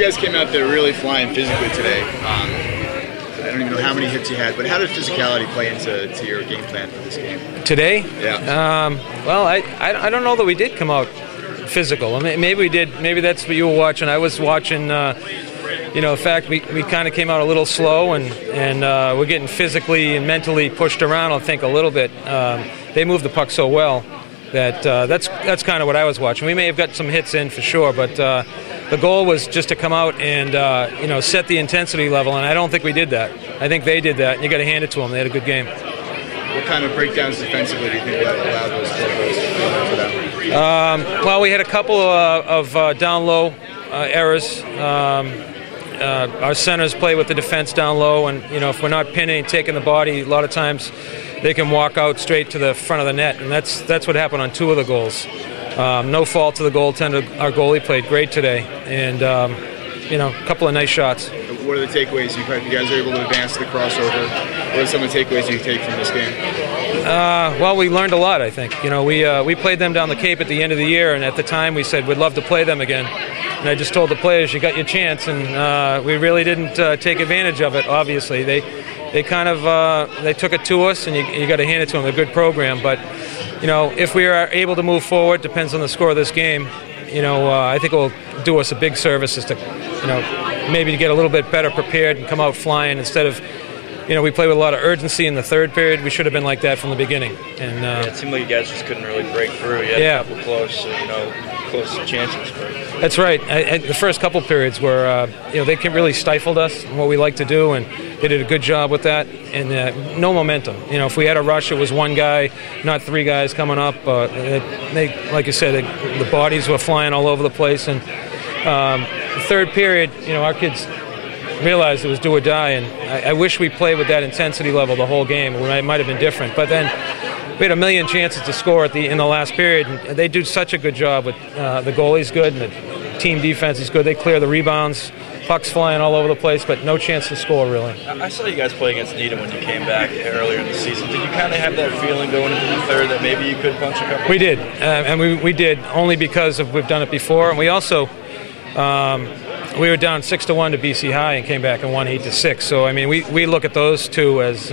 guys came out there really flying physically today. I don't even know how many hits you had, but how did physicality play into your game plan for this game? Today? Yeah. Well, I don't know that we did come out physical. I mean, maybe we did. Maybe that's what you were watching. I was watching. In fact, we kind of came out a little slow, and we're getting physically and mentally pushed around, I think, a little bit. They moved the puck so well that that's kind of what I was watching. We may have got some hits in for sure, but the goal was just to come out and set the intensity level, and I don't think we did that. I think they did that, and you got to hand it to them. They had a good game. What kind of breakdowns defensively do you think that allowed those goals for them? Well, we had a couple of down low errors. Our centers play with the defense down low, and if we're not pinning and taking the body, a lot of times they can walk out straight to the front of the net, and that's what happened on 2 of the goals. No fault to the goaltender. Our goalie played great today, and a couple of nice shots. What are the takeaways? You guys are able to advance the crossover. What are some of the takeaways you take from this game? Well, we learned a lot, I think. We played them down the Cape at the end of the year, and at the time we said we'd love to play them again. And I just told the players, you got your chance, and we really didn't take advantage of it, obviously. They kind of they took it to us, and you got to hand it to them. They're a good program. But, if we are able to move forward, depends on the score of this game, I think it will do us a big service as to, maybe to get a little bit better prepared and come out flying instead of, we play with a lot of urgency in the third period. We should have been like that from the beginning. And it seemed like you guys just couldn't really break through. You had a couple close chances. But. That's right. The first couple periods were, they really stifled us and what we like to do, and they did a good job with that. And no momentum. If we had a rush, it was one guy, not 3 guys coming up. They, like you said, the bodies were flying all over the place. And the third period, our kids realized it was do or die, and I wish we played with that intensity level the whole game. It might have been different, but then we had a million chances to score in the last period, and they do such a good job with the goalie's good and the team defense is good. They clear the rebounds, pucks flying all over the place, but no chance to score really. I saw you guys play against Needham when you came back earlier in the season. Did you kind of have that feeling going into the third that maybe you could punch a couple? We did, and we did only because we've done it before, and we also. We were down 6-1 to BC High and came back and won 8-6. So I mean, we look at those 2 as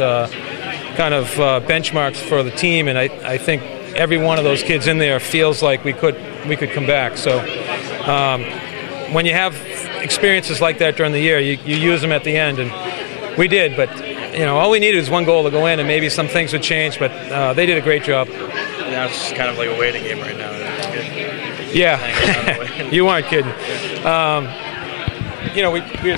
kind of benchmarks for the team, and I think every one of those kids in there feels like we could come back. So when you have experiences like that during the year, you use them at the end, and we did. But all we needed was 1 goal to go in, and maybe some things would change. But they did a great job. Now it's just kind of like a waiting game right now. Yeah, you weren't kidding. We